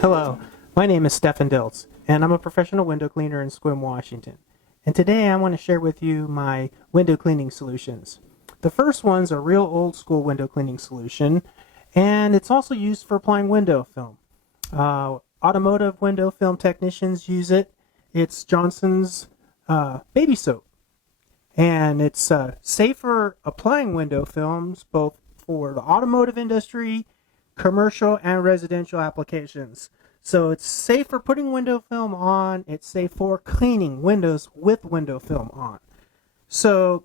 Hello, my name is Stephen Diltz, and I'm a professional window cleaner in Sequim, Washington. And today I want to share with you my window cleaning solutions. The first one's a real old school window cleaning solution, and it's also used for applying window film. Automotive window film technicians use it. It's Johnson's baby soap. And it's safe for applying window films both for the automotive industry, commercial, and residential applications. So it's safe for putting window film on. It's safe for cleaning windows with window film on. So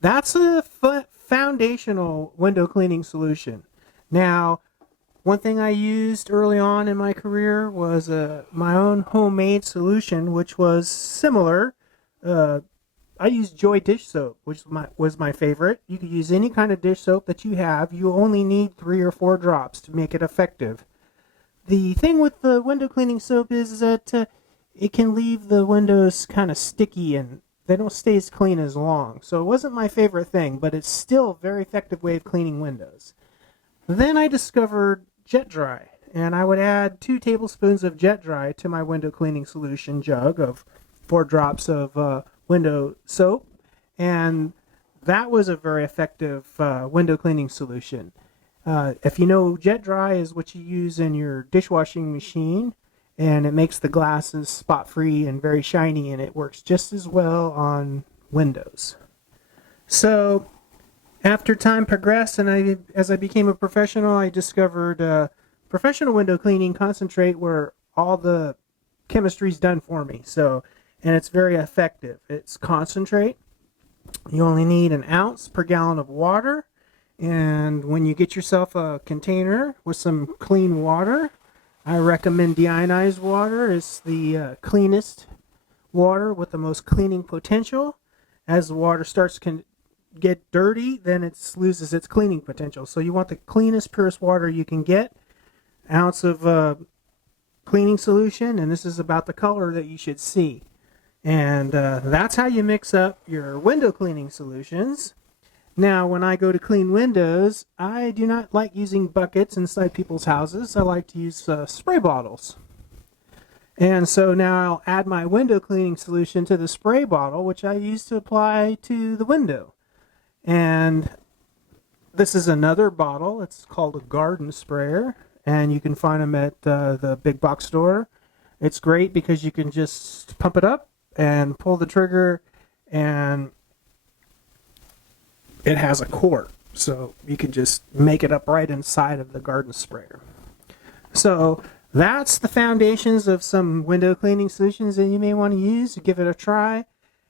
that's a foundational window cleaning solution. Now, one thing I used early on in my career was my own homemade solution, which was similar. I used Joy dish soap, which was my favorite. You could use any kind of dish soap that you have. You only need 3 or 4 drops to make it effective. The thing with the window cleaning soap is that it can leave the windows kind of sticky and they don't stay as clean as long. So it wasn't my favorite thing, but it's still a very effective way of cleaning windows. Then I discovered Jet Dry, and I would add 2 tablespoons of Jet Dry to my window cleaning solution jug of 4 drops of window soap, and that was a very effective window cleaning solution. If you know, Jet Dry is what you use in your dishwashing machine, and it makes the glasses spot free and very shiny, and it works just as well on windows. So after time progressed and as I became a professional, I discovered professional window cleaning concentrate where all the chemistry is done for me. And it's very effective. It's concentrate. You only need 1 ounce per gallon of water. And when you get yourself a container with some clean water, I recommend deionized water. It's the cleanest water with the most cleaning potential. As the water starts to get dirty, then it loses its cleaning potential. So you want the cleanest, purest water you can get. 1 ounce of cleaning solution, and this is about the color that you should see. And that's how you mix up your window cleaning solutions. Now, when I go to clean windows, I do not like using buckets inside people's houses. I like to use spray bottles. And so now I'll add my window cleaning solution to the spray bottle, which I use to apply to the window. And this is another bottle. It's called a garden sprayer, and you can find them at the big box store. It's great because you can just pump it up and pull the trigger, and it has a quart, so you can just make it up right inside of the garden sprayer. So that's the foundations of some window cleaning solutions that you may want to use. Give it a try.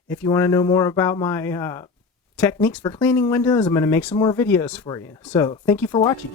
If you want to know more about my techniques for cleaning windows, I'm going to make some more videos for you. So thank you for watching.